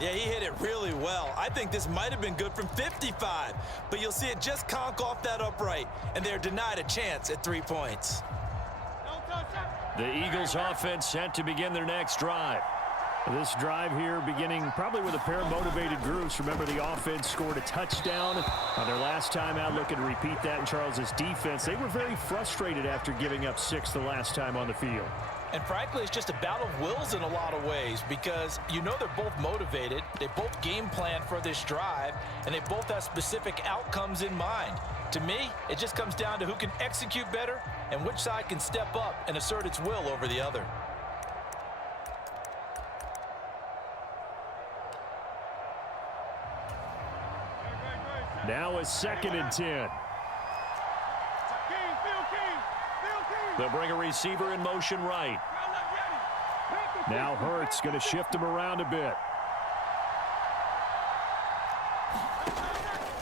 Yeah, he hit it really well. I think this might have been good from 55, but you'll see it just conk off that upright, and they're denied a chance at 3 points. The Eagles offense set to begin their next drive. This drive here beginning probably with a pair of motivated groups. Remember, the offense scored a touchdown on their last time out. Looking to repeat that in Charles's defense. They were very frustrated after giving up 6 the last time on the field. And frankly, it's just a battle of wills in a lot of ways because you know they're both motivated. They both game plan for this drive, and they both have specific outcomes in mind. To me, it just comes down to who can execute better and which side can step up and assert its will over the other. Now a 2nd and 10. They'll bring a receiver in motion right. Now Hurts going to shift him around a bit.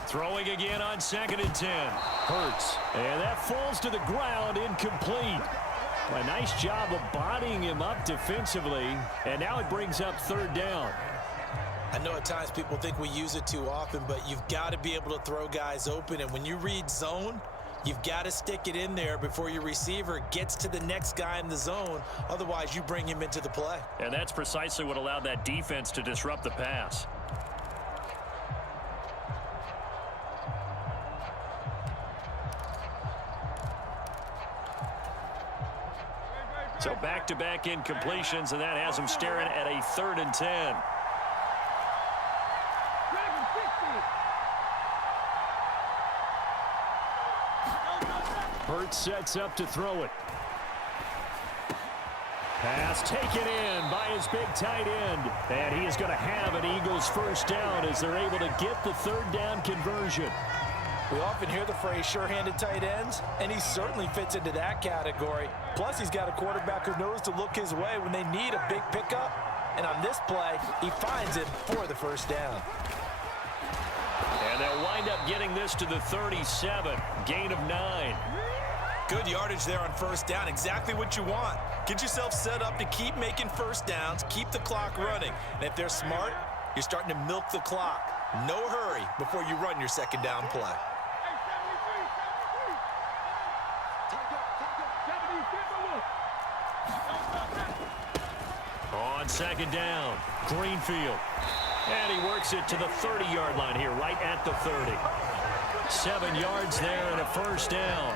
Throwing again on 2nd and 10. Hurts. And that falls to the ground, incomplete. A nice job of bodying him up defensively. And now it brings up 3rd down. I know at times people think we use it too often, but you've got to be able to throw guys open. And when you read zone, you've got to stick it in there before your receiver gets to the next guy in the zone. Otherwise, you bring him into the play. And that's precisely what allowed that defense to disrupt the pass. So back-to-back incompletions, and that has him staring at a 3rd and 10. Hurts sets up to throw it. Pass taken in by his big tight end. And he is going to have an Eagles 1st down as they're able to get the 3rd down conversion. We often hear the phrase sure-handed tight ends, and he certainly fits into that category. Plus, he's got a quarterback who knows to look his way when they need a big pickup. And on this play, he finds it for the 1st down. And they'll wind up getting this to the 37. Gain of 9. Good yardage there on 1st down. Exactly what you want. Get yourself set up to keep making 1st downs, keep the clock running. And if they're smart, you're starting to milk the clock. No hurry before you run your 2nd down play. On 2nd down, Greenfield. And he works it to the 30-yard line here, right at the 30. 7 yards there and a 1st down.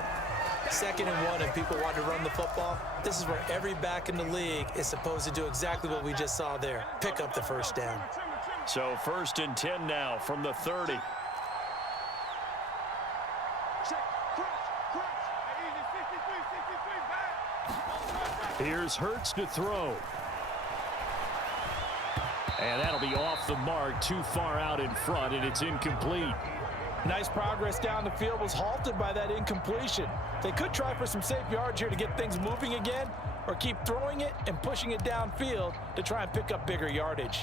2nd and 1, and people want to run the football. This is where every back in the league is supposed to do exactly what we just saw there. Pick up the 1st down. So 1st and 10 now from the 30. Here's Hurts to throw. And that'll be off the mark, too far out in front, and it's incomplete. Nice progress down the field was halted by that incompletion. They could try for some safe yards here to get things moving again, or keep throwing it and pushing it downfield to try and pick up bigger yardage.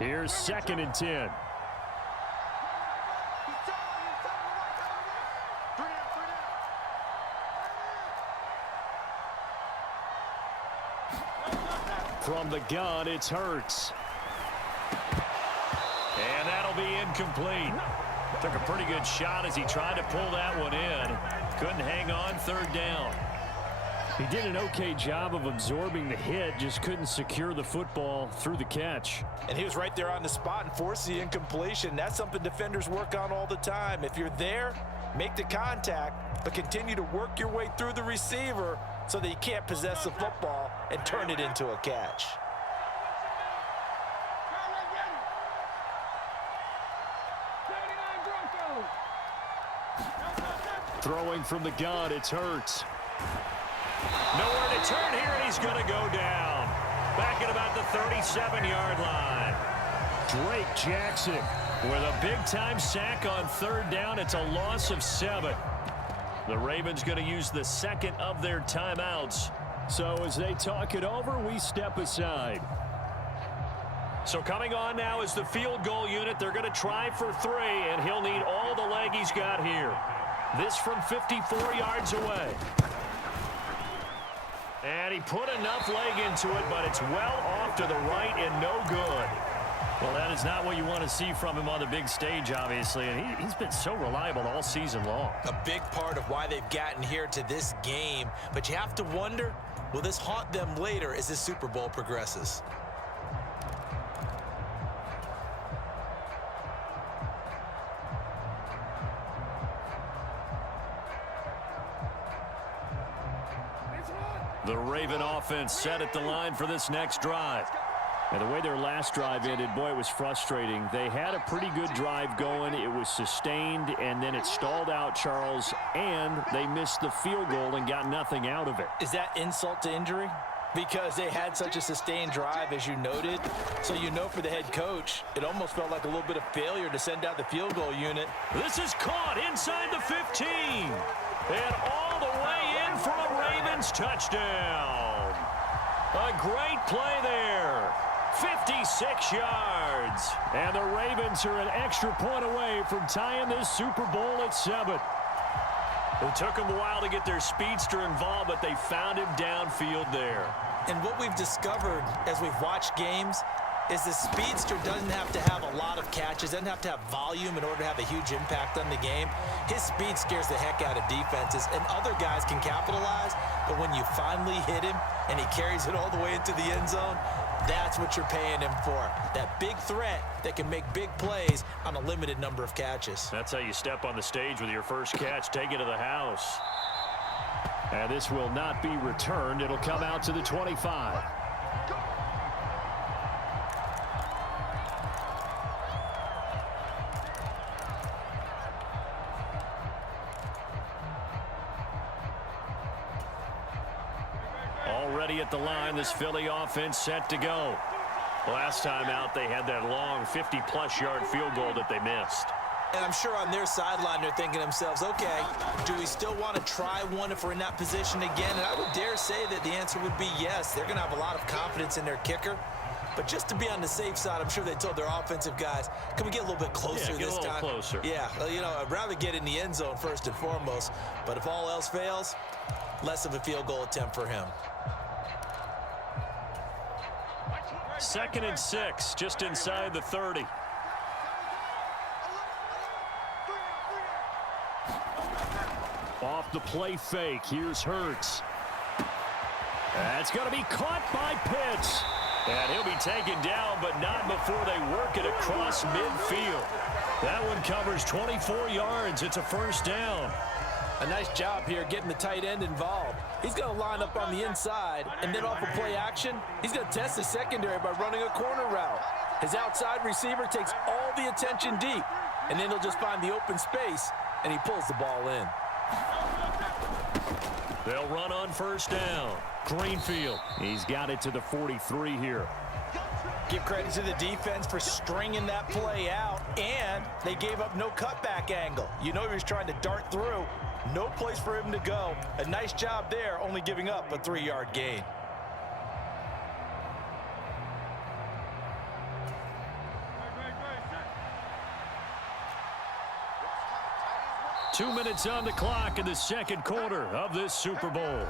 Here's 2nd and 10. From the gun, it's Hurts. And that'll be incomplete. Took a pretty good shot as he tried to pull that one in. Couldn't hang on, 3rd down. He did an okay job of absorbing the hit, just couldn't secure the football through the catch. And he was right there on the spot and forced the incompletion. That's something defenders work on all the time. If you're there, make the contact, but continue to work your way through the receiver so that you can't possess the football and turn it into a catch. Throwing from the gun, it's Hurts. Nowhere to turn here, and he's going to go down. Back at about the 37-yard line. Drake Jackson with a big-time sack on 3rd down. It's a loss of 7. The Ravens going to use the 2nd of their timeouts. So as they talk it over, we step aside. So coming on now is the field goal unit. They're going to try for 3, and he'll need all the leg he's got here. This from 54 yards away. And he put enough leg into it, but it's well off to the right and no good. Well, that is not what you want to see from him on the big stage, obviously, and he's been so reliable all season long. A big part of why they've gotten here to this game, but you have to wonder, will this haunt them later as this Super Bowl progresses? The Raven offense set at the line for this next drive. And the way their last drive ended, boy, it was frustrating. They had a pretty good drive going. It was sustained, and then it stalled out, Charles, and they missed the field goal and got nothing out of it. Is that insult to injury? Because they had such a sustained drive, as you noted. So you know for the head coach, it almost felt like a little bit of failure to send out the field goal unit. This is caught inside the 15. And all the way in for a Ravens touchdown. A great play there. 56 yards. And the Ravens are an extra point away from tying this Super Bowl at 7. It took them a while to get their speedster involved, but they found him downfield there. And what we've discovered as we've watched games is the speedster doesn't have to have a lot of catches, doesn't have to have volume in order to have a huge impact on the game. His speed scares the heck out of defenses, and other guys can capitalize, but when you finally hit him and he carries it all the way into the end zone, that's what you're paying him for. That big threat that can make big plays on a limited number of catches. That's how you step on the stage with your first catch. Take it to the house. And this will not be returned. It'll come out to the 25. Already at the line, this Philly offense set to go. Last time out, they had that long 50-plus yard field goal that they missed. And I'm sure on their sideline, they're thinking to themselves, okay, do we still want to try one if we're in that position again? And I would dare say that the answer would be yes. They're going to have a lot of confidence in their kicker. But just to be on the safe side, I'm sure they told their offensive guys, can we get a little bit closer this time? Yeah, get a little closer. Yeah, you know, I'd rather get in the end zone first and foremost. But if all else fails, less of a field goal attempt for him. 2nd and 6, just inside the 30. Off the play fake, here's Hurts. That's going to be caught by Pitts. And he'll be taken down, but not before they work it across midfield. That one covers 24 yards. It's a first down. A nice job here getting the tight end involved. He's going to line up on the inside, and then off of play action, he's going to test the secondary by running a corner route. His outside receiver takes all the attention deep, and then he'll just find the open space, and he pulls the ball in. They'll run on first down. Greenfield. He's got it to the 43 here. Give credit to the defense for stringing that play out, and they gave up no cutback angle. You know he was trying to dart through. No place for him to go. A nice job there, only giving up a 3-yard gain. Two minutes on the clock in the second quarter of this Super Bowl.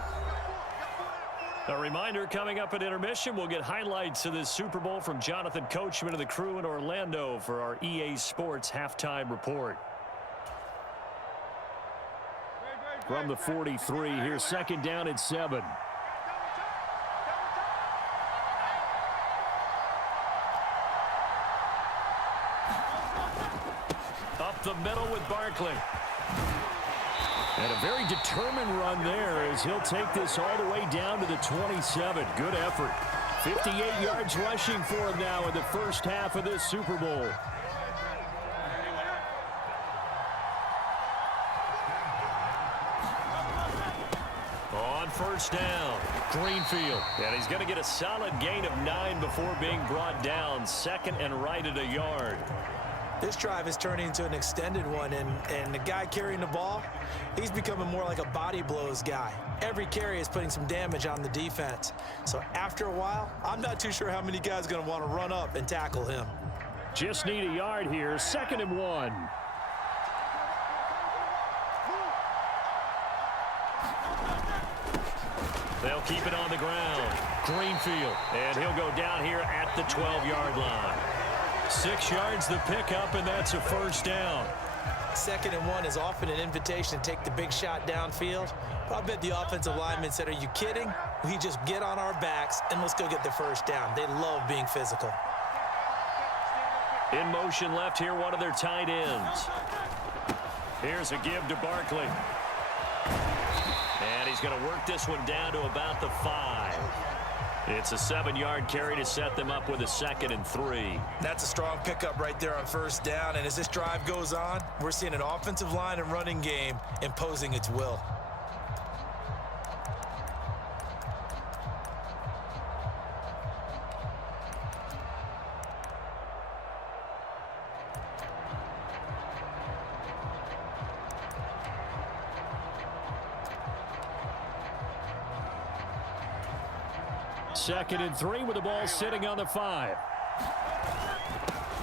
A reminder, coming up at intermission, we'll get highlights of this Super Bowl from Jonathan Coachman and the crew in Orlando for our EA Sports halftime report. From the 43, here's 2nd down and 7. Up the middle with Barkley. And a very determined run there as he'll take this all the way down to the 27. Good effort. 58 yards rushing for him now in the first half of this Super Bowl. On first down, Greenfield. And he's going to get a solid gain of 9 before being brought down. Second and right at a yard. This drive is turning into an extended one, and the guy carrying the ball, he's becoming more like a body blows guy. Every carry is putting some damage on the defense. So after a while, I'm not too sure how many guys are going to want to run up and tackle him. Just need a yard here. 2nd and 1. They'll keep it on the ground. Greenfield, and he'll go down here at the 12-yard line. 6 yards the pickup, and that's a first down. 2nd and 1 is often an invitation to take the big shot downfield. But I bet the offensive lineman said, are you kidding? We just get on our backs and let's go get the first down. They love being physical. In motion left here, one of their tight ends. Here's a give to Barkley. And he's going to work this one down to about the 5. It's a 7-yard carry to set them up with a 2nd and 3. That's a strong pickup right there on first down. And as this drive goes on, we're seeing an offensive line and running game imposing its will. Second and 3 with the ball sitting on the 5.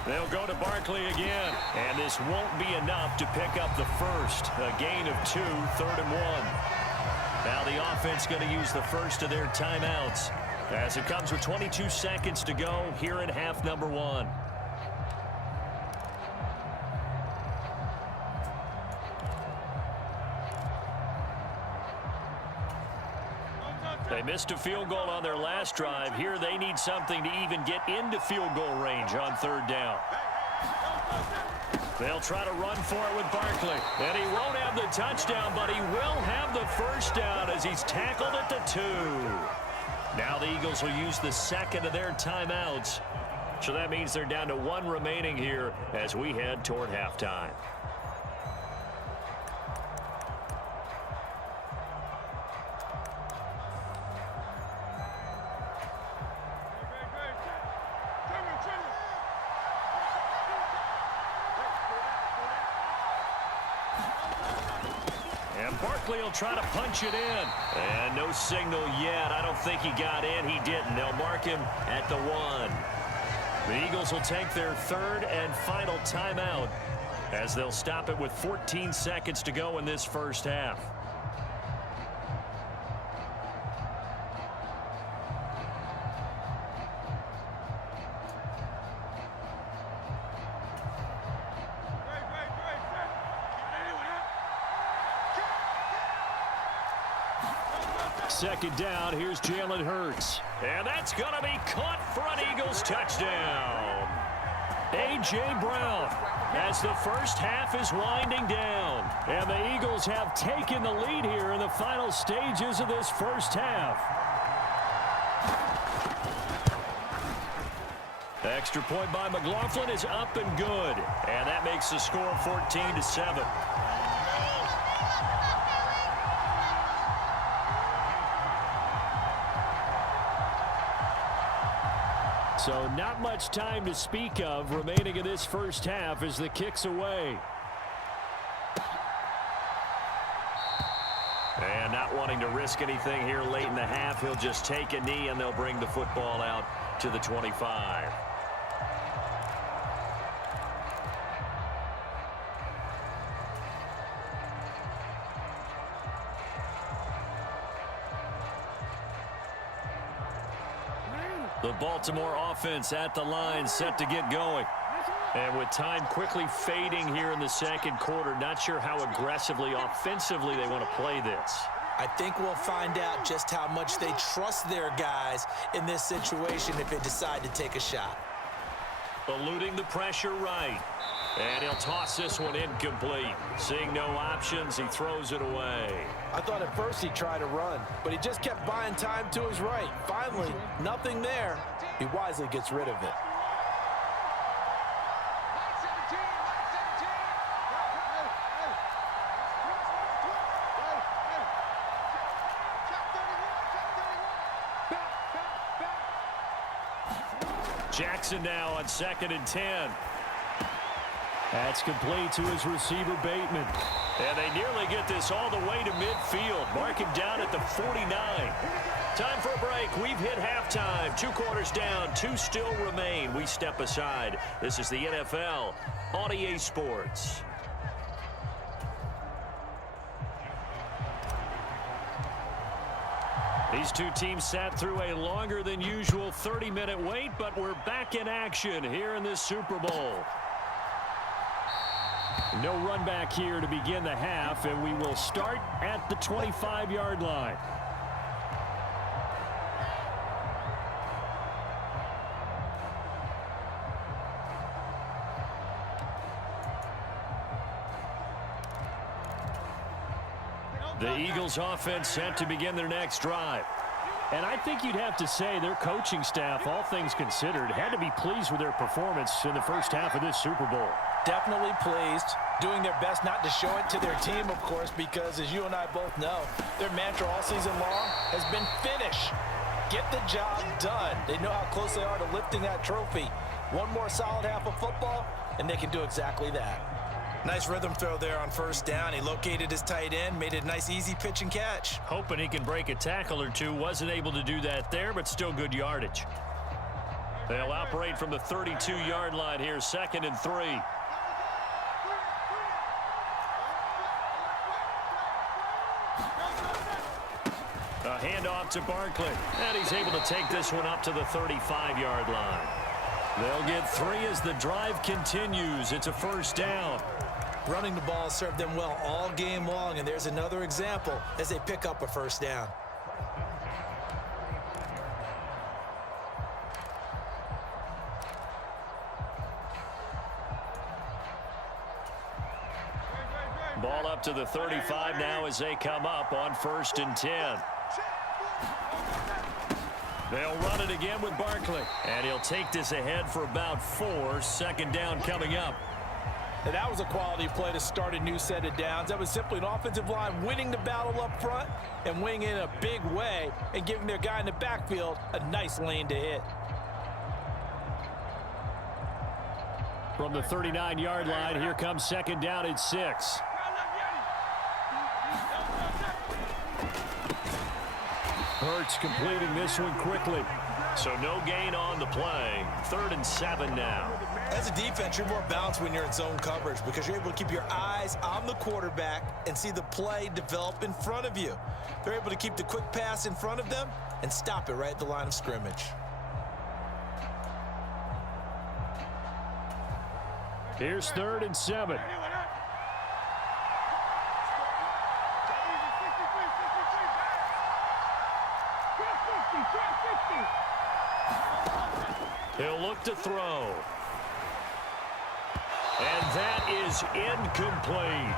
They'll go to Barkley again. And this won't be enough to pick up the first. A gain of 2, 3rd and 1. Now the offense going to use the first of their timeouts as it comes with 22 seconds to go here in half number 1. They missed a field goal on their last drive. Here they need something to even get into field goal range on 3rd down. They'll try to run for it with Barkley. And he won't have the touchdown, but he will have the first down as he's tackled at the 2. Now the Eagles will use the 2nd of their timeouts. So that means they're down to 1 remaining here as we head toward halftime. Barkley will try to punch it in. And no signal yet. I don't think he got in. He didn't. They'll mark him at the 1. The Eagles will take their 3rd and final timeout as they'll stop it with 14 seconds to go in this first half. Second down, here's Jalen Hurts. And that's going to be caught for an Eagles touchdown. A.J. Brown as the first half is winding down. And the Eagles have taken the lead here in the final stages of this first half. Extra point by McLaughlin is up and good. And that makes the score 14-7. So not much time to speak of remaining in this first half as the kick's away. And not wanting to risk anything here late in the half, he'll just take a knee and they'll bring the football out to the 25. The Baltimore offense at the line, set to get going. And with time quickly fading here in the second quarter, not sure how aggressively, offensively they want to play this. I think we'll find out just how much they trust their guys in this situation if they decide to take a shot. Eluding the pressure right. And he'll toss this one incomplete. Seeing no options, he throws it away. I thought at first he'd try to run, but he just kept buying time to his right. Finally, nothing there. He wisely gets rid of it. Jackson now on 2nd and 10. That's complete to his receiver, Bateman. And they nearly get this all the way to midfield. Mark him down at the 49. Time for a break. We've hit halftime. 2 quarters down. 2 still remain. We step aside. This is the NFL on EA Sports. These two teams sat through a longer than usual 30-minute wait, but we're back in action here in this Super Bowl. No run back here to begin the half, and we will start at the 25-yard line. The Eagles offense set to begin their next drive. And I think you'd have to say their coaching staff, all things considered, had to be pleased with their performance in the first half of this Super Bowl. Definitely pleased, doing their best not to show it to their team, of course, because as you and I both know, their mantra all season long has been finish. Get the job done. They know how close they are to lifting that trophy. One more solid half of football, and they can do exactly that. Nice rhythm throw there on first down. He located his tight end, made it a nice easy pitch and catch. Hoping he can break a tackle or two. Wasn't able to do that there, but still good yardage. They'll operate from the 32-yard line here, 2nd and 3. A handoff to Barkley, and he's able to take this one up to the 35-yard line. They'll get 3 as the drive continues. It's a first down. Running the ball served them well all game long, and there's another example as they pick up a first down. Ball up to the 35 now as they come up on 1st and 10. They'll run it again with Barkley, and he'll take this ahead for about 4. 2nd down coming up. And that was a quality play to start a new set of downs. That was simply an offensive line winning the battle up front and winning in a big way and giving their guy in the backfield a nice lane to hit. From the 39-yard line, here comes 2nd down at 6. Hurts completing this one quickly. So no gain on the play. 3rd and 7 now. As a defense, you're more balanced when you're in zone coverage because you're able to keep your eyes on the quarterback and see the play develop in front of you. They're able to keep the quick pass in front of them and stop it right at the line of scrimmage. Here's 3rd and 7. He'll look to throw. And that is incomplete.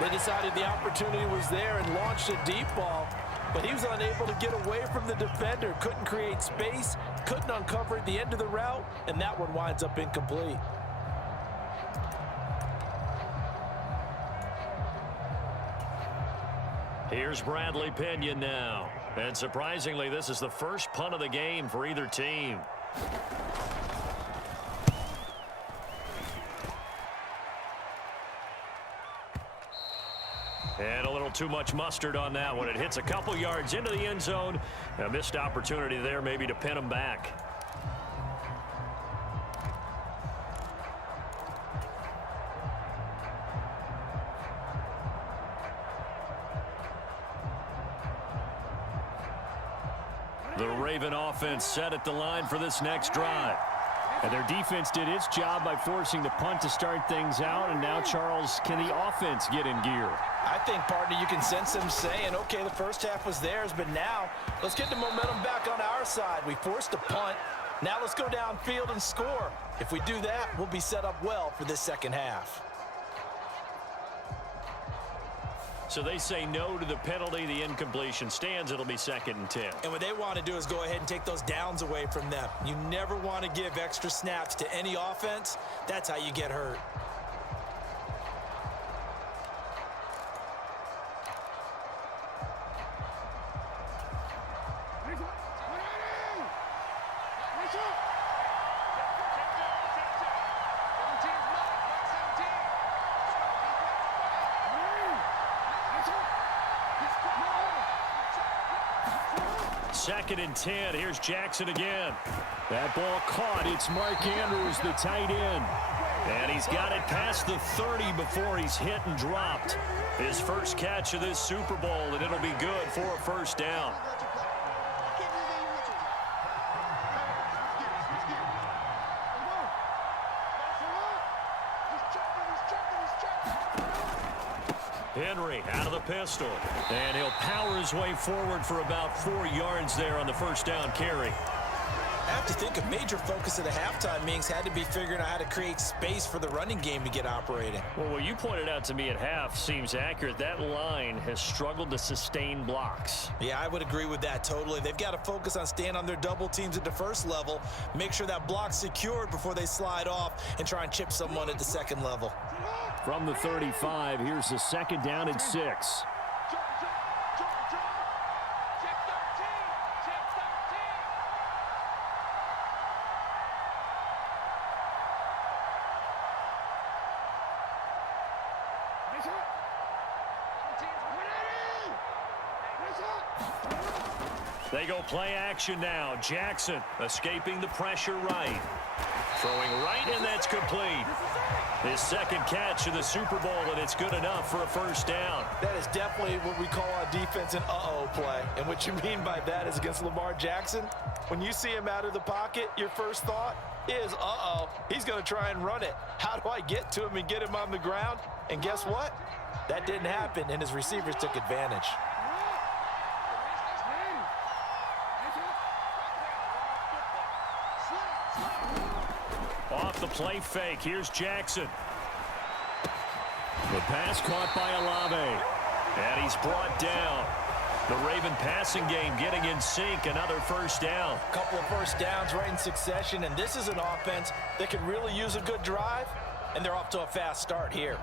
They decided the opportunity was there and launched a deep ball, but he was unable to get away from the defender, couldn't create space, couldn't uncover at the end of the route, and that one winds up incomplete. Here's Bradley Pinion now. And surprisingly, this is the first punt of the game for either team. And a little too much mustard on that one. It hits a couple yards into the end zone. A missed opportunity there maybe to pin him back. The Raven offense set at the line for this next drive. And their defense did its job by forcing the punt to start things out. And now, Charles, can the offense get in gear? I think, partner, you can sense them saying, okay, the first half was theirs, but now let's get the momentum back on our side. We forced a punt. Now let's go downfield and score. If we do that, we'll be set up well for this second half. So they say no to the penalty. The incompletion stands. It'll be 2nd and 10. And what they want to do is go ahead and take those downs away from them. You never want to give extra snaps to any offense. That's how you get hurt. Second and 10. Here's Jackson again. That ball caught. It's Mark Andrews, the tight end. And he's got it past the 30 before he's hit and dropped. His first catch of this Super Bowl, and it'll be good for a first down. Henry out of the pistol. And he'll power his way forward for about 4 yards there on the first down carry. I have to think a major focus of the halftime meetings had to be figuring out how to create space for the running game to get operating. Well, what you pointed out to me at half seems accurate. That line has struggled to sustain blocks. Yeah, I would agree with that totally. They've got to focus on staying on their double teams at the first level, make sure that block's secured before they slide off and try and chip someone at the second level. From the 35, here's the second down and 6. They go play action now. Jackson escaping the pressure right. Throwing right, and that's complete. His second catch of the Super Bowl, and it's good enough for a first down. That is definitely what we call on defense an uh-oh play. And what you mean by that is against Lamar Jackson, when you see him out of the pocket, your first thought is, uh-oh, he's going to try and run it. How do I get to him and get him on the ground? And guess what? That didn't happen, and his receivers took advantage. Off the play fake, here's Jackson. The pass caught by Olave. And he's brought down. The Raven passing game getting in sync, another first down. A couple of first downs right in succession, and this is an offense that could really use a good drive, and they're off to a fast start here.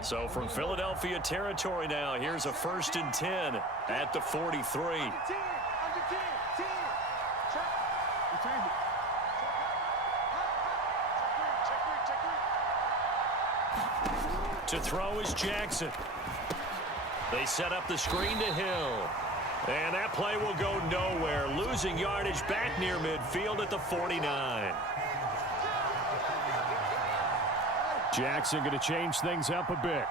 So from Philadelphia territory now, here's a 1st and 10 at the 43. To throw is Jackson. They set up the screen to Hill. And that play will go nowhere. Losing yardage back near midfield at the 49. Jackson going to change things up a bit.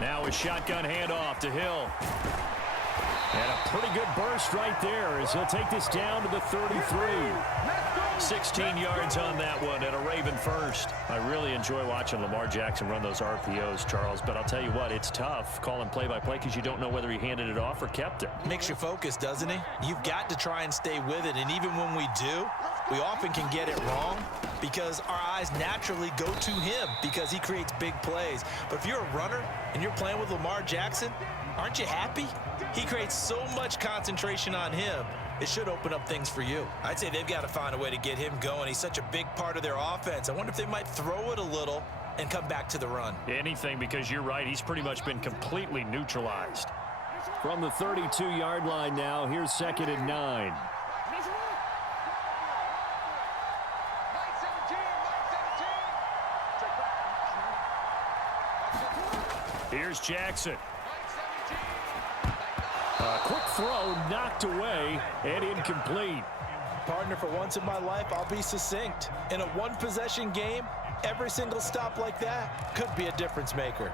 Now a shotgun handoff to Hill. And a pretty good burst right there as he'll take this down to the 33. 16 yards on that one and a Raven first. I really enjoy watching Lamar Jackson run those RPOs, Charles, but I'll tell you what, it's tough calling play-by-play because you don't know whether he handed it off or kept it. Makes you focus, doesn't he? You've got to try and stay with it, and even when we do, we often can get it wrong because our eyes naturally go to him because he creates big plays. But if you're a runner and you're playing with Lamar Jackson, aren't you happy? He creates so much concentration on him. It should open up things for you. I'd say they've got to find a way to get him going. He's such a big part of their offense. I wonder if they might throw it a little and come back to the run. Anything, because you're right. He's pretty much been completely neutralized. From the 32-yard line now, here's 2nd and 9. Here's Jackson. A quick throw knocked away and incomplete. Partner, for once in my life, I'll be succinct. In a one-possession game, every single stop like that could be a difference maker.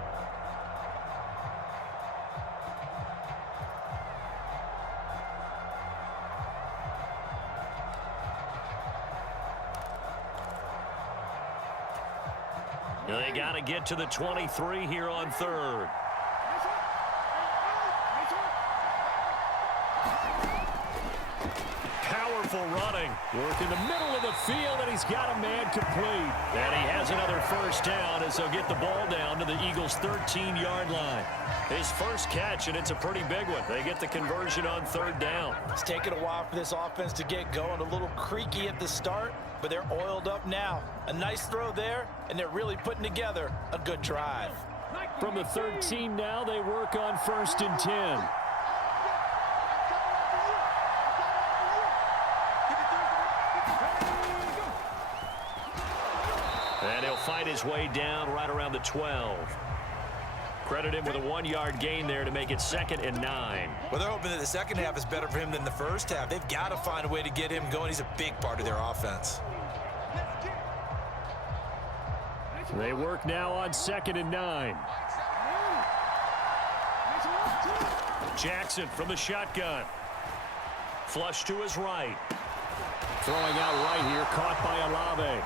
They got to get to the 23 here on 3rd. Powerful running. Work in the middle of the field, and he's got a man complete. And he has another first down as they'll get the ball down to the Eagles' 13-yard line. His first catch, and it's a pretty big one. They get the conversion on 3rd down. It's taken a while for this offense to get going. A little creaky at the start, but they're oiled up now. A nice throw there, and they're really putting together a good drive. From the 13 now, they work on 1st and 10. And he'll fight his way down right around the 12. Credit him with a 1-yard gain there to make it 2nd and 9. Well, they're hoping that the second half is better for him than the first half. They've got to find a way to get him going. He's a big part of their offense. They work now on 2nd and 9. Jackson from the shotgun. Flush to his right. Throwing out right here, caught by Olave.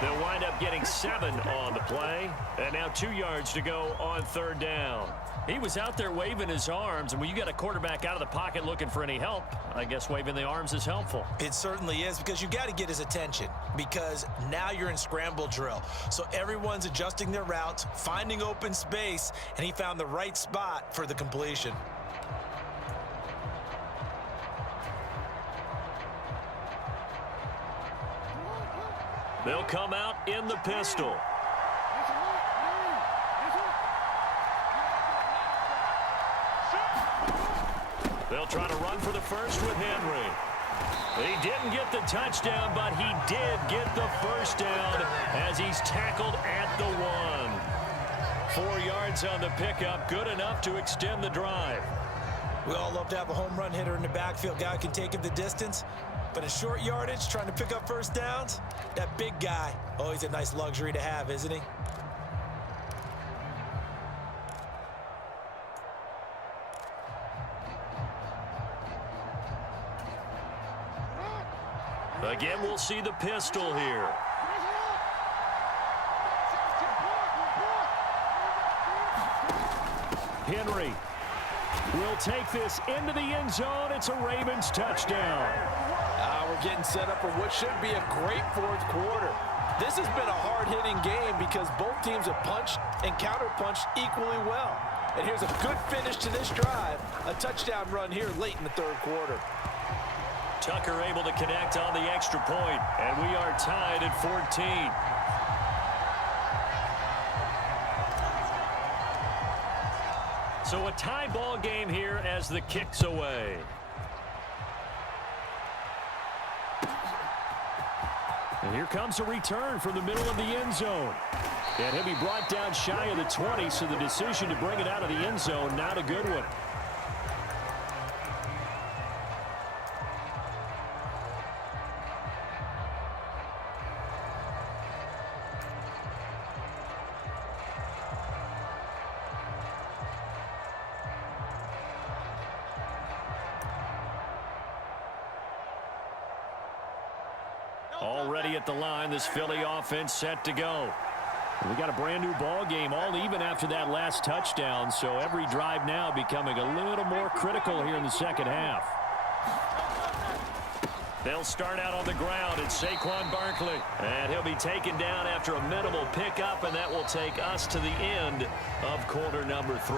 They'll wind up getting 7 on the play. And now 2 yards to go on 3rd down. He was out there waving his arms, and when you got a quarterback out of the pocket looking for any help, I guess waving the arms is helpful. It certainly is, because you got to get his attention, because now you're in scramble drill. So everyone's adjusting their routes, finding open space, and he found the right spot for the completion. They'll come out in the pistol. They'll try to run for the first with Henry. He didn't get the touchdown, but he did get the first down as he's tackled at the 1. 4 yards on the pickup, good enough to extend the drive. We all love to have a home run hitter in the backfield. Guy can take it the distance. But in short yardage, trying to pick up first downs, that big guy, always a nice luxury to have, isn't he? Again, we'll see the pistol here. Henry will take this into the end zone. It's a Ravens touchdown. We're getting set up for what should be a great 4th quarter. This has been a hard-hitting game because both teams have punched and counter-punched equally well. And here's a good finish to this drive, a touchdown run here late in the 3rd quarter. Tucker able to connect on the extra point, and we are tied at 14. So a tie ball game here as the kick's away. And here comes a return from the middle of the end zone. And he'll be brought down shy of the 20, so the decision to bring it out of the end zone, not a good one. Already at the line, this Philly offense set to go. We got a brand new ball game, all even after that last touchdown, so every drive now becoming a little more critical here in the 2nd half. They'll start out on the ground. It's Saquon Barkley, and he'll be taken down after a minimal pickup, and that will take us to the end of quarter number 3.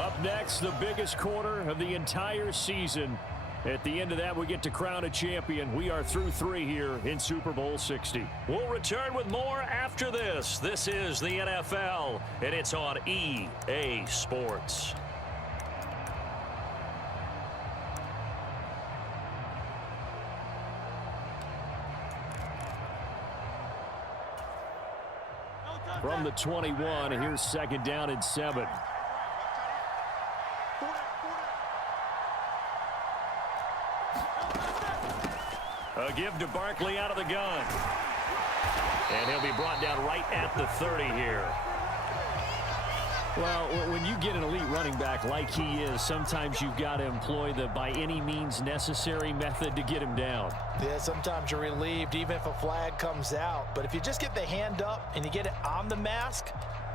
Up next, the biggest quarter of the entire season. At the end of that, we get to crown a champion. We are through 3 here in Super Bowl 60. We'll return with more after this. This is the NFL, and it's on EA Sports. From the 21, here's 2nd down and 7. A give to Barkley out of the gun. And he'll be brought down right at the 30 here. Well, when you get an elite running back like he is, sometimes you've got to employ the by any means necessary method to get him down. Yeah, sometimes you're relieved even if a flag comes out. But if you just get the hand up and you get it on the mask,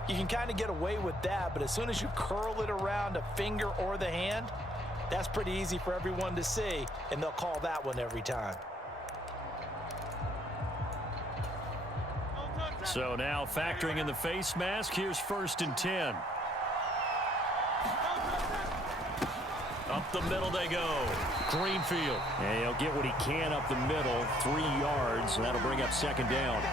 you can kind of get away with that. But as soon as you curl it around a finger or the hand, that's pretty easy for everyone to see, and they'll call that one every time. So now factoring in the face mask, here's 1st and 10. Up the middle they go. Greenfield. And he'll get what he can up the middle, 3 yards, and that'll bring up 2nd down.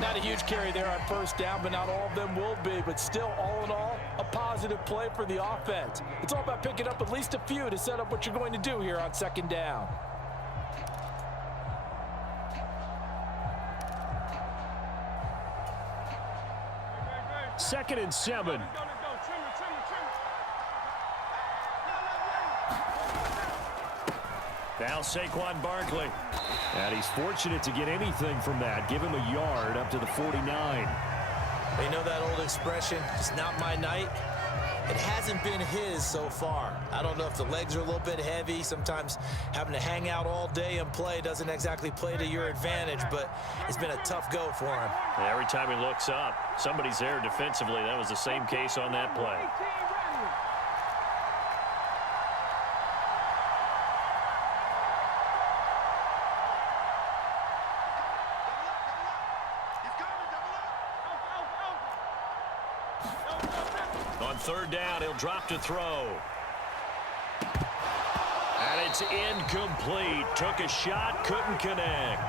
Not a huge carry there on 1st down, but not all of them will be. But still, all in all, a positive play for the offense. It's all about picking up at least a few to set up what you're going to do here on 2nd down. Second and 7. Now Saquon Barkley. And he's fortunate to get anything from that. Give him a yard up to the 49. They know that old expression, it's not my night. It hasn't been his so far. I don't know if the legs are a little bit heavy. Sometimes having to hang out all day and play doesn't exactly play to your advantage, but it's been a tough go for him. And every time he looks up, somebody's there defensively. That was the same case on that play. On third down, he'll drop to throw. And it's incomplete. Took a shot, couldn't connect.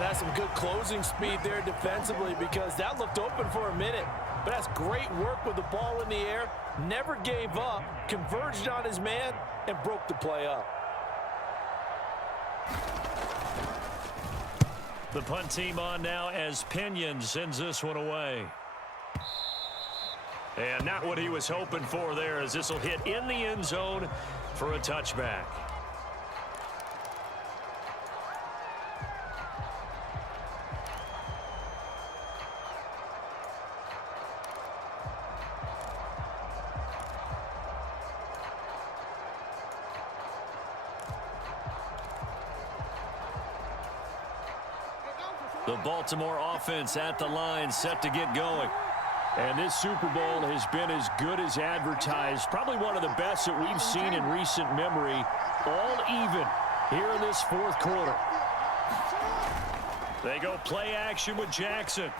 That's some good closing speed there defensively, because that looked open for a minute. But that's great work with the ball in the air. Never gave up, converged on his man, and broke the play up. The punt team on now as Pinion sends this one away. And not what he was hoping for there, as this will hit in the end zone for a touchback. The Baltimore offense at the line, set to get going. And this Super Bowl has been as good as advertised. Probably one of the best that we've seen in recent memory. All even here in this fourth quarter. They go play action with Jackson.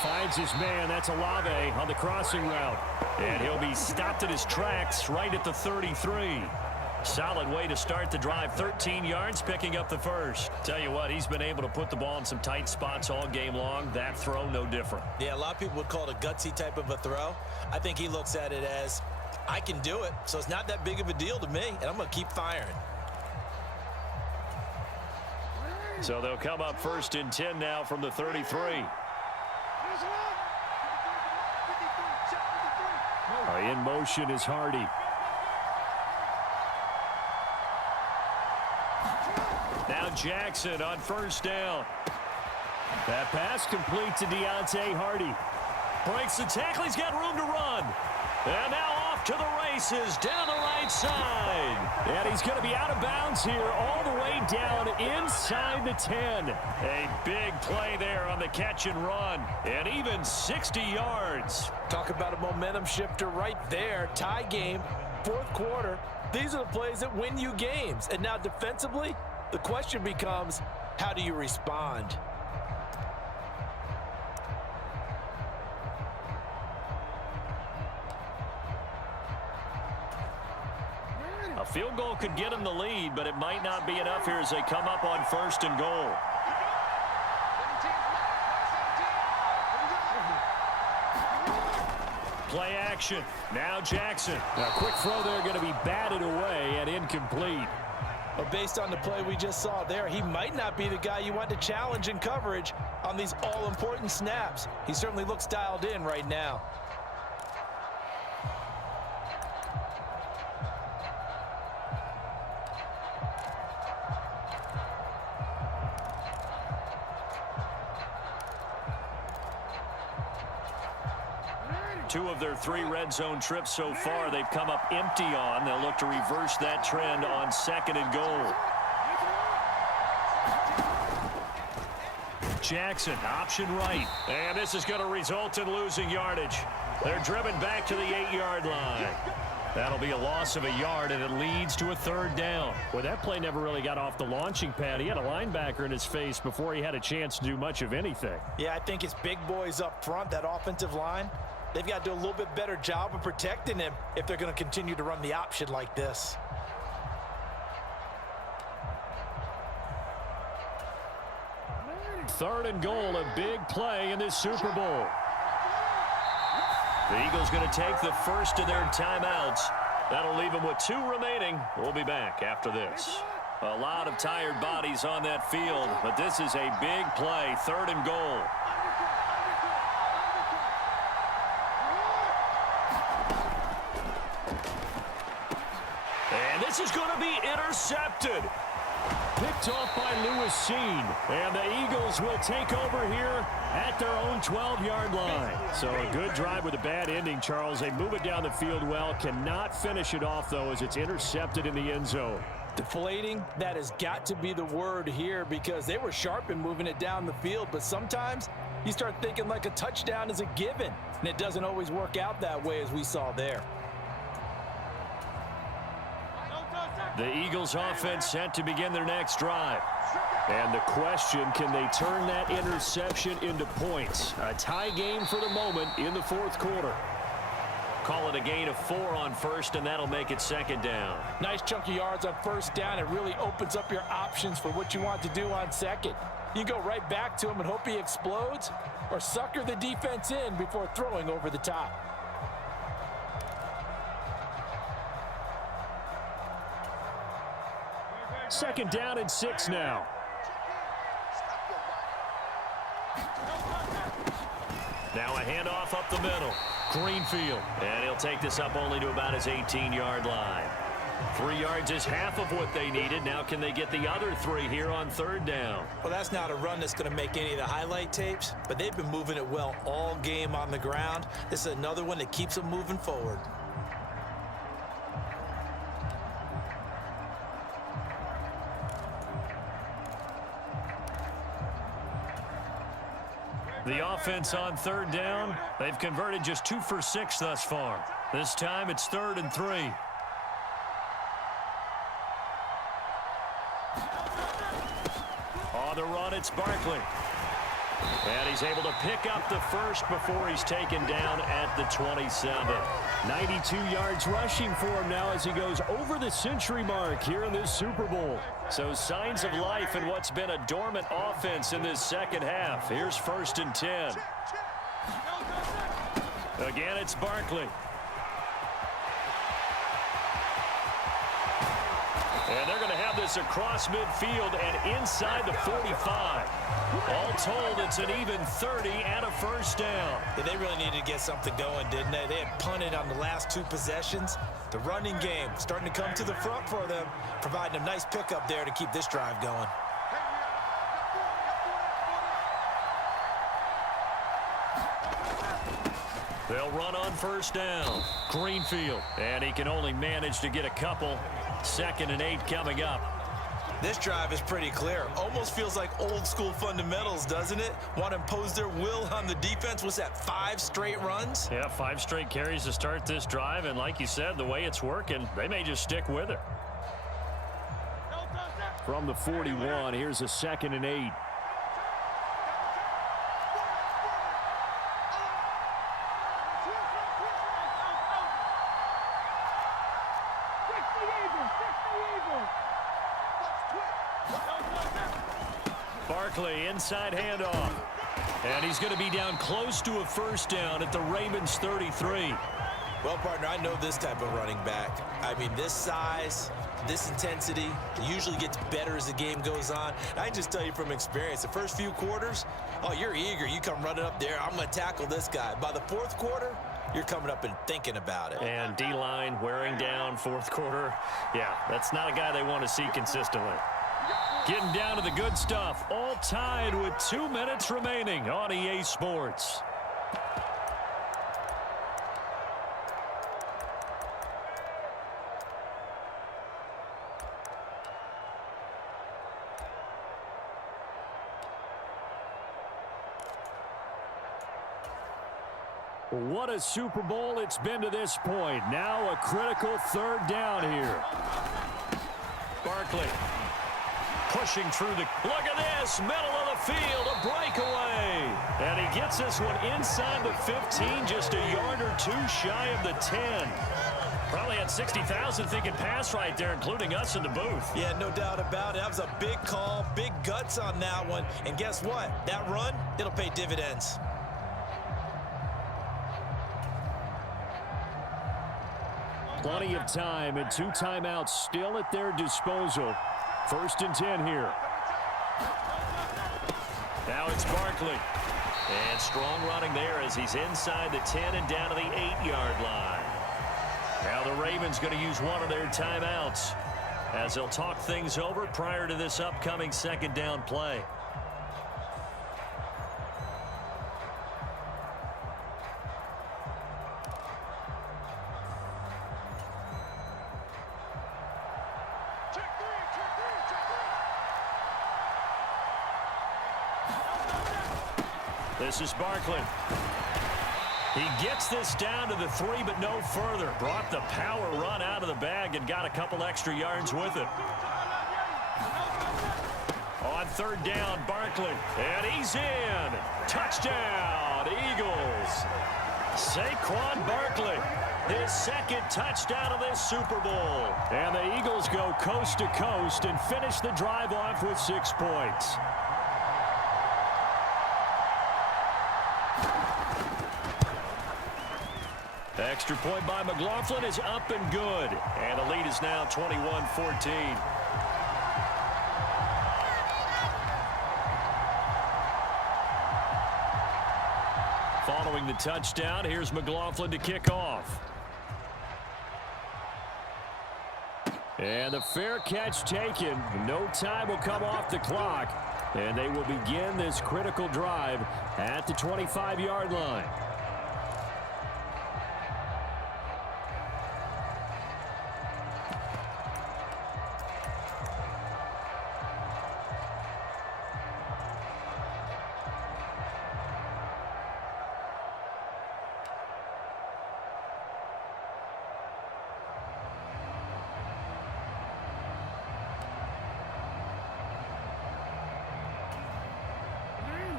Finds his man. That's Olave on the crossing route. And he'll be stopped in his tracks right at the 33. Solid way to start the drive. 13 yards, picking up the first. Tell you what, he's been able to put the ball in some tight spots all game long. That throw, no different. Yeah, a lot of people would call it a gutsy type of a throw. I think he looks at it as, I can do it, so it's not that big of a deal to me, and I'm going to keep firing. So they'll come up first and 10 now from the 33. In motion is Hardy. Now Jackson on first down. That pass complete to Deontay Hardy. Breaks the tackle. He's got room to run. And now off to the races down the right side. And he's going to be out of bounds here all the way down inside the 10. A big play there on the catch and run. And even 60 yards. Talk about a momentum shifter right there. Tie game, fourth quarter. These are the plays that win you games. And now defensively, the question becomes, how do you respond? A field goal could get them the lead, but it might not be enough here as they come up on first and goal. Play action. Now Jackson. A quick throw there, going to be batted away and incomplete. But based on the play we just saw there, he might not be the guy you want to challenge in coverage on these all-important snaps. He certainly looks dialed in right now. Two of their three red zone trips so far, they've come up empty on. They'll look to reverse that trend on second and goal. Jackson, option right. And this is going to result in losing yardage. They're driven back to the 8-yard line. That'll be a loss of a yard, and it leads to a third down. Well, that play never really got off the launching pad. He had a linebacker in his face before he had a chance to do much of anything. Yeah, I think it's big boys up front, that offensive line. They've got to do a little bit better job of protecting him if they're going to continue to run the option like this. Third and goal, a big play in this Super Bowl. The Eagles going to take the first of their timeouts. That'll leave them with 2 remaining. We'll be back after this. A lot of tired bodies on that field, but this is a big play. Third and goal. And this is going to be intercepted. picked off by Lewis-Seen. And the Eagles will take over here at their own 12-yard line. So a good drive with a bad ending, Charles. They move it down the field well. Cannot finish it off, though, as it's intercepted in the end zone. Deflating, that has got to be the word here, because they were sharp in moving it down the field, but sometimes you start thinking like a touchdown is a given, and it doesn't always work out that way, as we saw there. The Eagles offense set to begin their next drive. And the question, can they turn that interception into points? A tie game for the moment in the fourth quarter. Call it a gain of 4 on first, and that'll make it second down. Nice chunk of yards on first down. It really opens up your options for what you want to do on second. You go right back to him and hope he explodes, or sucker the defense in before throwing over the top. Second down and 6 now. Now a handoff up the middle. Greenfield. And he'll take this up only to about his 18-yard line. 3 yards is half of what they needed. Now can they get the other 3 here on third down? Well, that's not a run that's going to make any of the highlight tapes, but they've been moving it well all game on the ground. This is another one that keeps them moving forward. The offense on third down, they've converted just 2 for 6 thus far. This time it's 3rd and 3. On the run, it's Barkley. And he's able to pick up the first before he's taken down at the 27. 92 yards rushing for him now as he goes over the century mark here in this Super Bowl. So signs of life in what's been a dormant offense in this second half. Here's 1st and 10. Again, it's Barkley. And they're going to have this across midfield and inside the 45. All told, it's an even 30 and a first down. Yeah, they really needed to get something going, didn't they? They had punted on the last 2 possessions. The running game starting to come to the front for them, providing a nice pickup there to keep this drive going. They'll run on first down. Greenfield. And he can only manage to get a couple. 2nd and 8 coming up. This drive is pretty clear. Almost feels like old school fundamentals, doesn't it? Want to impose their will on the defense. What's that, 5 straight runs? Yeah, 5 straight carries to start this drive. And like you said, the way it's working, they may just stick with it. From the 41, here's a 2nd and 8. Barkley, inside handoff. And he's going to be down close to a first down at the Ravens 33. Well, partner, I know this type of running back. I mean, this size, this intensity, it usually gets better as the game goes on. And I can just tell you from experience, the first few quarters, oh, you're eager. You come running up there, I'm going to tackle this guy. By the 4th quarter, you're coming up and thinking about it. And D-line wearing down 4th quarter. Yeah, that's not a guy they want to see consistently. Getting down to the good stuff. All tied with 2 minutes remaining on EA Sports. What a Super Bowl it's been to this point. Now a critical 3rd down here. Barkley. Pushing through the... Look at this! Middle of the field, a breakaway! And he gets this one inside the 15, just a yard or 2 shy of the 10. Probably had 60,000 thinking pass right there, including us in the booth. Yeah, no doubt about it. That was a big call, big guts on that one. And guess what? That run, it'll pay dividends. Plenty of time and 2 timeouts still at their disposal. 1st and 10 here. Now it's Barkley. And strong running there as he's inside the 10 and down to the 8-yard line. Now the Ravens going to use one of their timeouts. as they'll talk things over prior to this upcoming second down play. This is Barkley. He gets this down to the 3, but no further. Brought the power run out of the bag and got a couple extra yards with it. On third down, Barkley. And he's in. Touchdown, Eagles. Saquon Barkley, his second touchdown of this Super Bowl. And the Eagles go coast to coast and finish the drive off with 6 points. Extra point by McLaughlin is up and good. And the lead is now 21-14. Following the touchdown, here's McLaughlin to kick off. And the fair catch taken. No time will come off the clock. And they will begin this critical drive at the 25-yard line.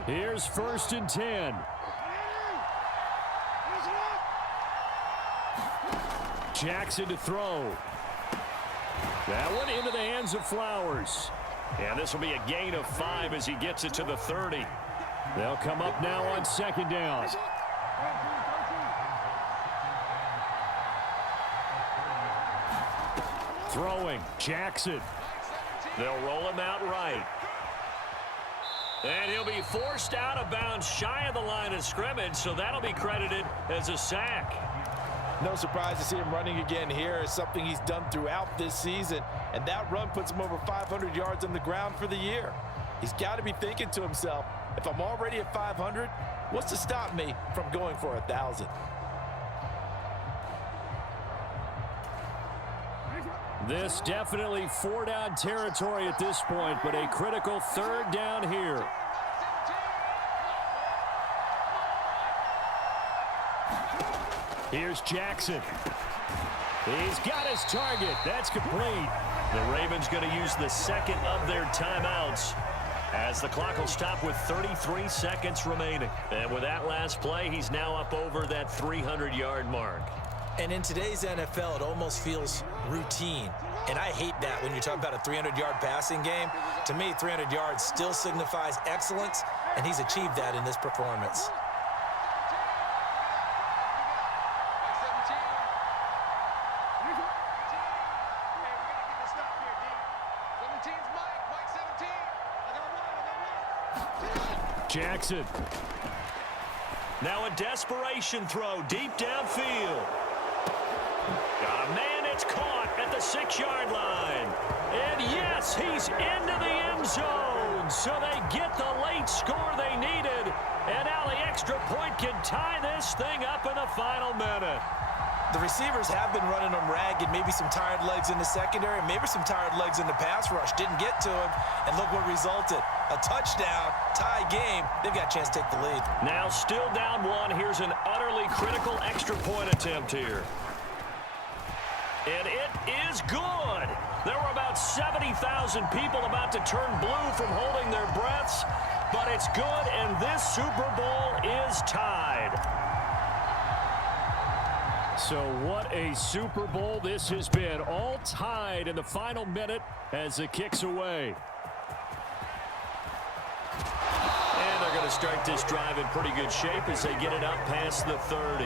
Here's 1st and 10. Jackson to throw. That one into the hands of Flowers. And this will be a gain of 5 as he gets it to the 30. They'll come up now on second down. Throwing, Jackson. They'll roll him out right. And he'll be forced out of bounds shy of the line of scrimmage, so that'll be credited as a sack. No surprise to see him running again here. It's something he's done throughout this season, and that run puts him over 500 yards on the ground for the year. He's got to be thinking to himself, if I'm already at 500, what's to stop me from going for 1,000? This definitely 4-down territory at this point, but a critical 3rd down here. Here's Jackson. He's got his target. That's complete. The Ravens going to use the second of their timeouts as the clock will stop with 33 seconds remaining. And with that last play, he's now up over that 300-yard mark. And in today's NFL, it almost feels routine. And I hate that when you talk about a 300-yard passing game. To me, 300 yards still signifies excellence, and he's achieved that in this performance. Jackson. Now a desperation throw deep downfield. Got a man, it's caught at the 6-yard line. And yes, he's into the end zone. So they get the late score they needed. And now the extra point can tie this thing up in the final minute. The receivers have been running them ragged, maybe some tired legs in the secondary, maybe some tired legs in the pass rush. Didn't get to him, and look what resulted. A touchdown, tie game. They've got a chance to take the lead. Now still down 1. Here's an utterly critical extra point attempt here. And it is good. There were about 70,000 people about to turn blue from holding their breaths, but it's good, and this Super Bowl is tied. So what a Super Bowl this has been. All tied in the final minute as the kick's away. And they're going to start this drive in pretty good shape as they get it up past the 30.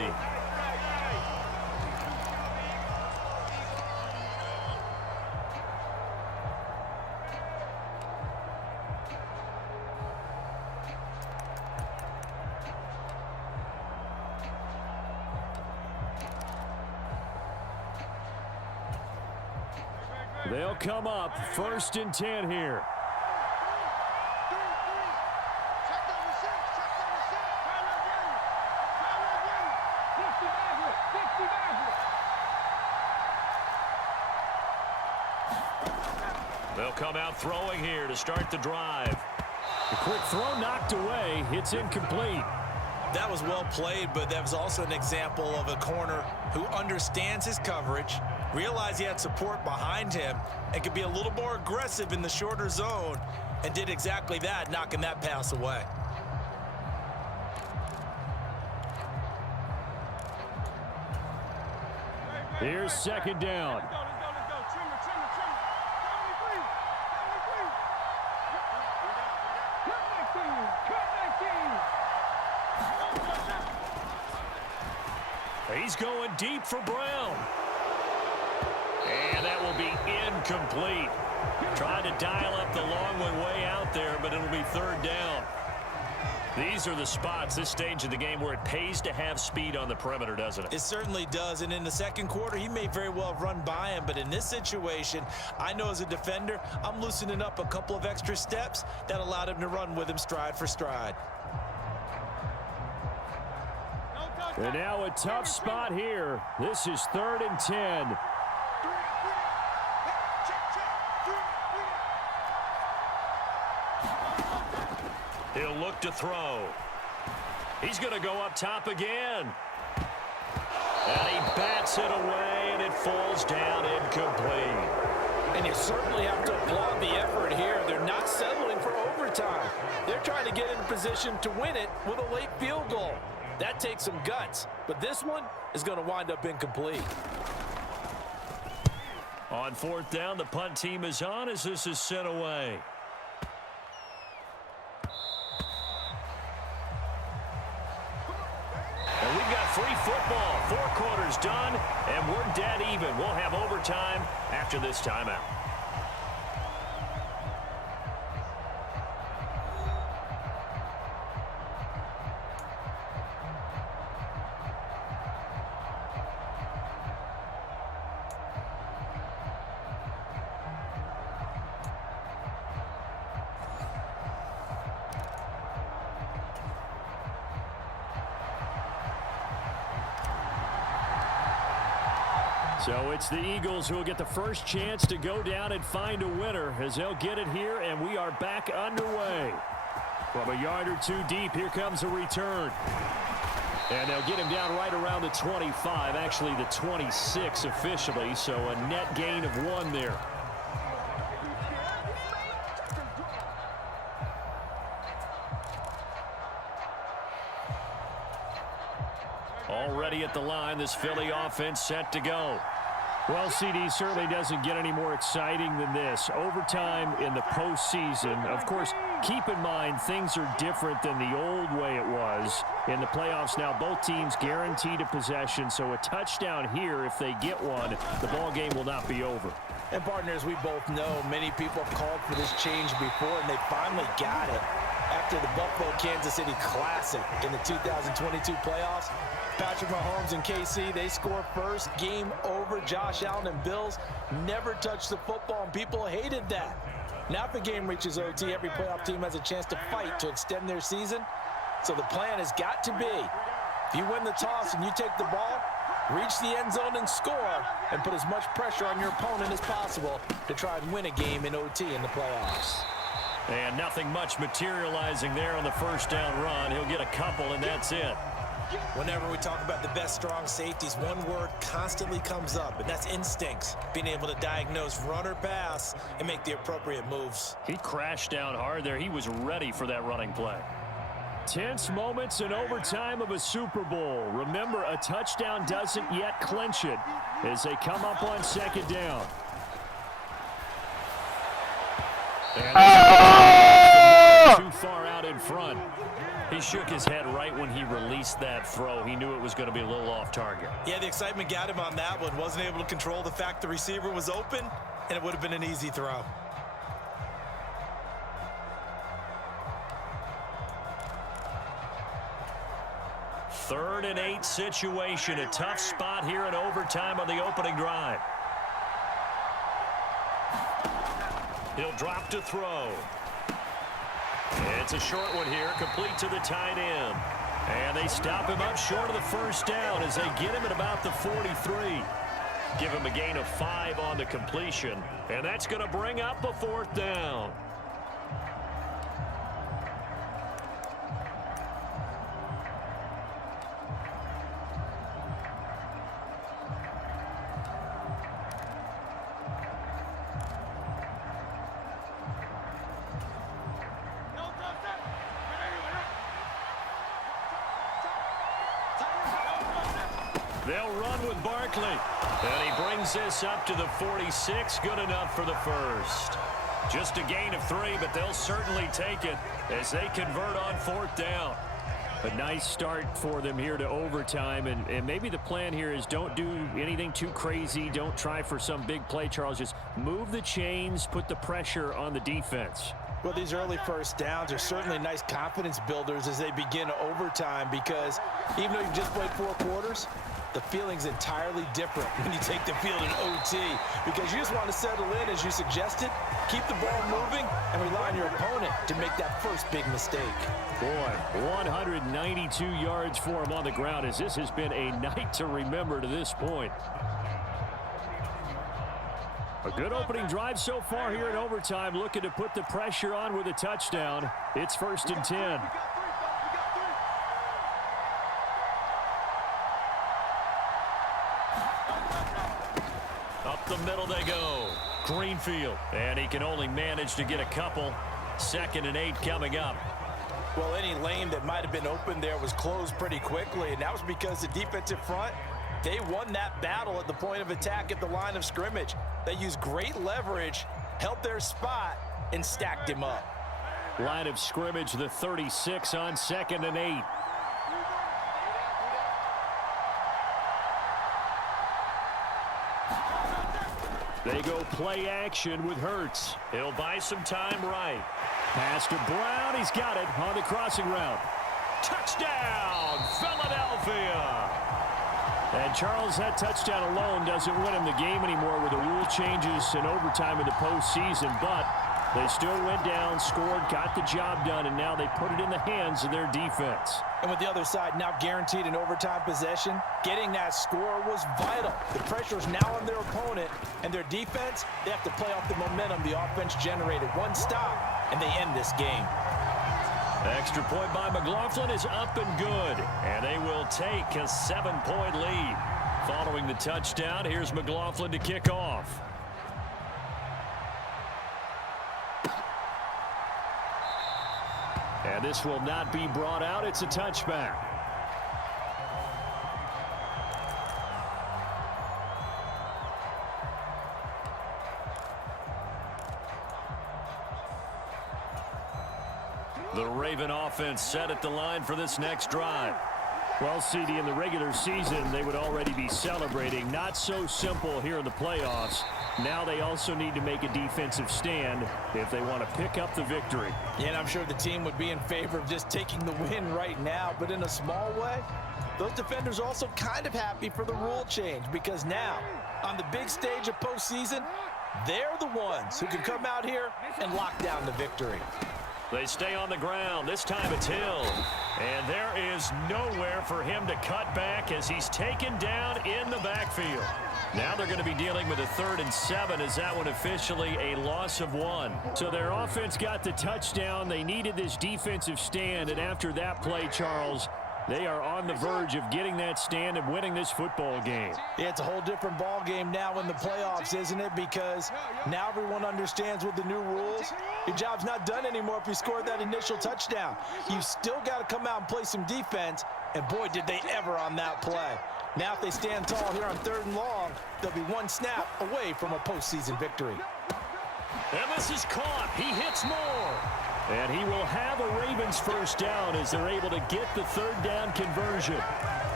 They'll come up 1st and 10 here. They'll come out throwing here to start the drive. The quick throw knocked away. It's incomplete. That was well played, but that was also an example of a corner who understands his coverage, realized he had support behind him, and could be a little more aggressive in the shorter zone, and did exactly that, knocking that pass away. Here's 2nd down. He's going deep for Brown. And that will be incomplete. Trying to dial up the long one way out there, but it'll be 3rd down. These are the spots, this stage of the game, where it pays to have speed on the perimeter, doesn't it? It certainly does, and in the 2nd quarter, he may very well have run by him, but in this situation, I know as a defender, I'm loosening up a couple of extra steps that allowed him to run with him stride for stride. And now a tough spot here. This is 3rd and 10. He'll look to throw. He's going to go up top again. And he bats it away, and it falls down incomplete. And you certainly have to applaud the effort here. They're not settling for overtime. They're trying to get in position to win it with a late field goal. That takes some guts, but this one is going to wind up incomplete. On 4th down, the punt team is on as this is sent away. And we've got free football. 4 quarters done, and we're dead even. We'll have overtime after this timeout. So it's the Eagles who will get the first chance to go down and find a winner as they'll get it here, and we are back underway. From a yard or two deep, here comes a return. And they'll get him down right around the 25, actually the 26 officially, so a net gain of 1 there. Already at the line, this Philly offense set to go. Well, CD, certainly doesn't get any more exciting than this. Overtime in the postseason. Of course, keep in mind things are different than the old way it was. In the playoffs now, both teams guaranteed a possession, so a touchdown here, if they get one, the ball game will not be over. And partners, we both know many people have called for this change before, and they finally got it. After the Buffalo-Kansas City Classic in the 2022 playoffs, Patrick Mahomes and KC, they score first, game over. Josh Allen and Bills never touched the football, and people hated that. Now if the game reaches OT, every playoff team has a chance to fight to extend their season. So the plan has got to be, if you win the toss and you take the ball, reach the end zone and score, and put as much pressure on your opponent as possible to try and win a game in OT in the playoffs. And nothing much materializing there on the first down run. He'll get a couple, and that's it. Whenever we talk about the best strong safeties, one word constantly comes up, and that's instincts. Being able to diagnose run or pass and make the appropriate moves. He crashed down hard there. He was ready for that running play. Tense moments in overtime of a Super Bowl. Remember, a touchdown doesn't yet clinch it as they come up on 2nd down. And too far out in front. He shook his head right when he released that throw. He knew it was going to be a little off target. Yeah, the excitement got him on that one. Wasn't able to control the fact the receiver was open, and it would have been an easy throw. Third and 8 situation. A tough spot here in overtime on the opening drive. He'll drop to throw. It's a short one here, complete to the tight end. And they stop him up short of the first down as they get him at about the 43. Give him a gain of 5 on the completion. And that's going to bring up a 4th down. They'll run with Barkley. And he brings this up to the 46. Good enough for the first. Just a gain of 3, but they'll certainly take it as they convert on 4th down. A nice start for them here to overtime. And maybe the plan here is don't do anything too crazy. Don't try for some big play, Charles. Just move the chains, put the pressure on the defense. Well, these early first downs are certainly nice confidence builders as they begin overtime, because even though you've just played 4 quarters, the feeling's entirely different when you take the field in OT, because you just want to settle in, as you suggested, keep the ball moving, and rely on your opponent to make that first big mistake. Boy, 192 yards for him on the ground, as this has been a night to remember to this point. A good opening drive so far here in overtime, looking to put the pressure on with a touchdown. It's 1st and 10. Up the middle they go. Greenfield. And he can only manage to get a couple. 2nd and 8 coming up. Well, any lane that might have been open there was closed pretty quickly, and that was because the defensive front, they won that battle at the point of attack at the line of scrimmage. They used great leverage, held their spot, and stacked him up. Line of scrimmage, the 36 on 2nd and 8. They go play action with Hurts. He'll buy some time right. Pass to Brown. He's got it on the crossing route. Touchdown, Philadelphia. And Charles, that touchdown alone doesn't win him the game anymore with the rule changes in overtime in the postseason, but they still went down, scored, got the job done, and now they put it in the hands of their defense. And with the other side now guaranteed an overtime possession, getting that score was vital. The pressure is now on their opponent, and their defense, they have to play off the momentum the offense generated. One stop, and they end this game. Extra point by McLaughlin is up and good, and they will take a 7-point lead. Following the touchdown, here's McLaughlin to kick off. And this will not be brought out. It's a touchback. The Raven offense set at the line for this next drive. Well, CD, in the regular season, they would already be celebrating. Not so simple here in the playoffs. Now they also need to make a defensive stand if they want to pick up the victory. Yeah, and I'm sure the team would be in favor of just taking the win right now, but in a small way, those defenders are also kind of happy for the rule change, because now, on the big stage of postseason, they're the ones who can come out here and lock down the victory. They stay on the ground. This time it's Hill. And there is nowhere for him to cut back as he's taken down in the backfield. Now they're going to be dealing with a 3rd and 7 as that one officially a loss of 1. So their offense got the touchdown. They needed this defensive stand, and after that play, Charles, they are on the verge of getting that stand and winning this football game. Yeah, it's a whole different ball game now in the playoffs, isn't it? Because now everyone understands with the new rules, your job's not done anymore if you scored that initial touchdown. You still got to come out and play some defense, and boy, did they ever on that play. Now if they stand tall here on 3rd and long, they'll be one snap away from a postseason victory. And this is caught. He hits more. And he will have a Ravens first down as they're able to get the 3rd down conversion.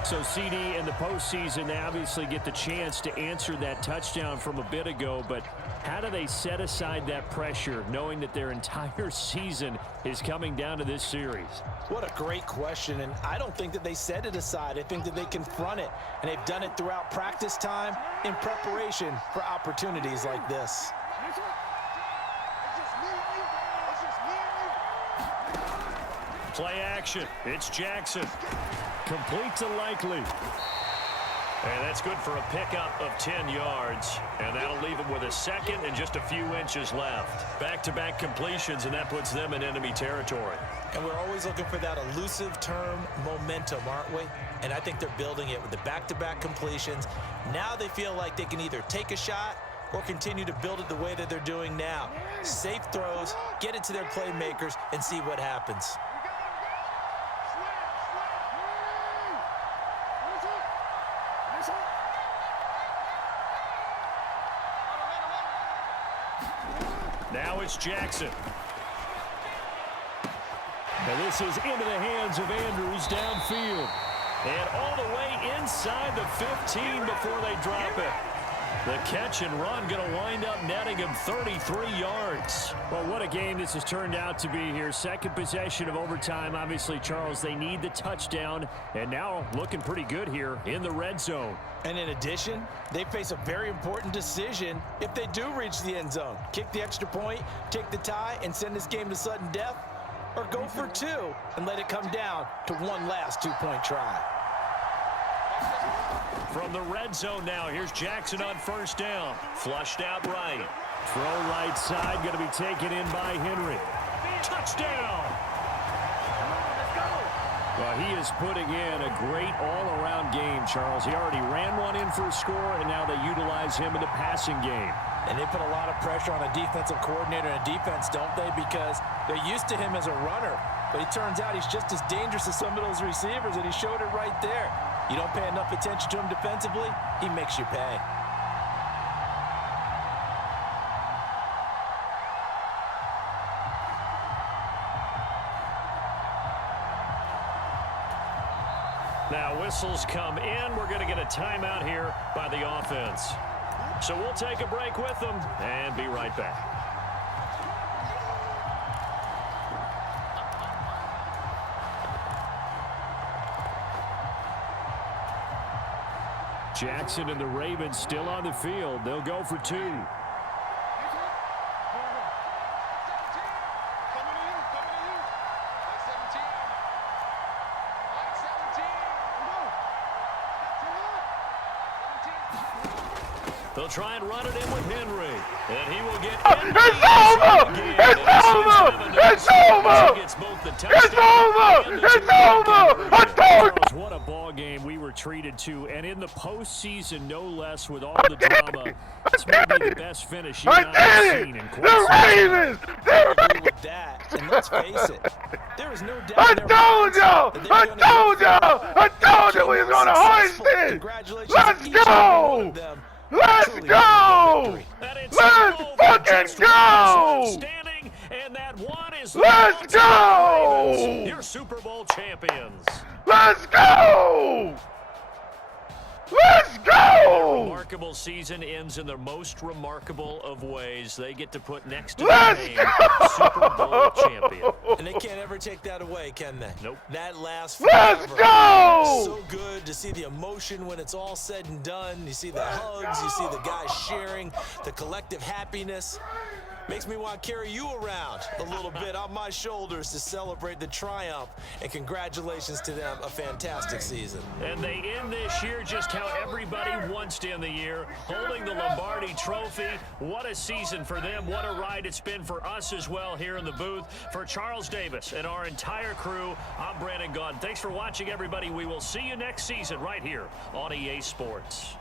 So CD, in the postseason, they obviously get the chance to answer that touchdown from a bit ago, but how do they set aside that pressure knowing that their entire season is coming down to this series? What a great question, and I don't think that they set it aside. I think that they confront it, and they've done it throughout practice time in preparation for opportunities like this. Play action. It's Jackson. Complete to Likely. And that's good for a pickup of 10 yards. And that'll leave him with a second and just a few inches left. Back-to-back completions, and that puts them in enemy territory. And we're always looking for that elusive term, momentum, aren't we? And I think they're building it with the back-to-back completions. Now they feel like they can either take a shot or continue to build it the way that they're doing now. Safe throws, get it to their playmakers, and see what happens. Now it's Jackson. And this is into the hands of Andrews downfield. And all the way inside the 15 before they drop it. The catch and run going to wind up netting him 33 yards. Well, what a game this has turned out to be here. Second possession of overtime. Obviously, Charles, they need the touchdown. And now looking pretty good here in the red zone. And in addition, they face a very important decision if they do reach the end zone. Kick the extra point, take the tie, and send this game to sudden death, or go for two and let it come down to one last two-point try. From the red zone now, here's Jackson on first down. Flushed out right. Throw right side, going to be taken in by Henry. Touchdown! Well, he is putting in a great all-around game, Charles. He already ran one in for a score, and now they utilize him in the passing game. And they put a lot of pressure on a defensive coordinator and defense, don't they? Because they're used to him as a runner. But it turns out he's just as dangerous as some of those receivers, and he showed it right there. You don't pay enough attention to him defensively, he makes you pay. Now whistles come in. We're going to get a timeout here by the offense. So we'll take a break with them and be right back. Jackson and the Ravens still on the field. They'll go for two. They'll try and run it in with Henry. And he will get It's over! It's over! It's over! It's over! It's over! I told you! What a ball game we were treated to, and in the postseason, no less, with all the drama. It's maybe the best finish you've seen in quite some time. The Ravens! I agree with that, and let's face it, there is no doubt. I told y'all! I told y'all! I told you we was gonna hoist it! Congratulations. Let's go! Let's go! Let's fucking go! And that one is Let's go! your Super Bowl champions. Let's go! Let's go! Remarkable season ends in the most remarkable of ways. They get to put next to Let's the name Super Bowl champion. And they can't ever take that away, can they? Nope. That lasts Let's forever. go! So good to see the emotion when it's all said and done. You see the hugs, you see the guys sharing, the collective happiness. Makes me want to carry you around a little bit on my shoulders to celebrate the triumph. And congratulations to them, a fantastic season. And they end this year just how everybody wants to end the year, holding the Lombardi Trophy. What a season for them. What a ride it's been for us as well here in the booth. For Charles Davis and our entire crew, I'm Brandon Gaudin. Thanks for watching, everybody. We will see you next season right here on EA Sports.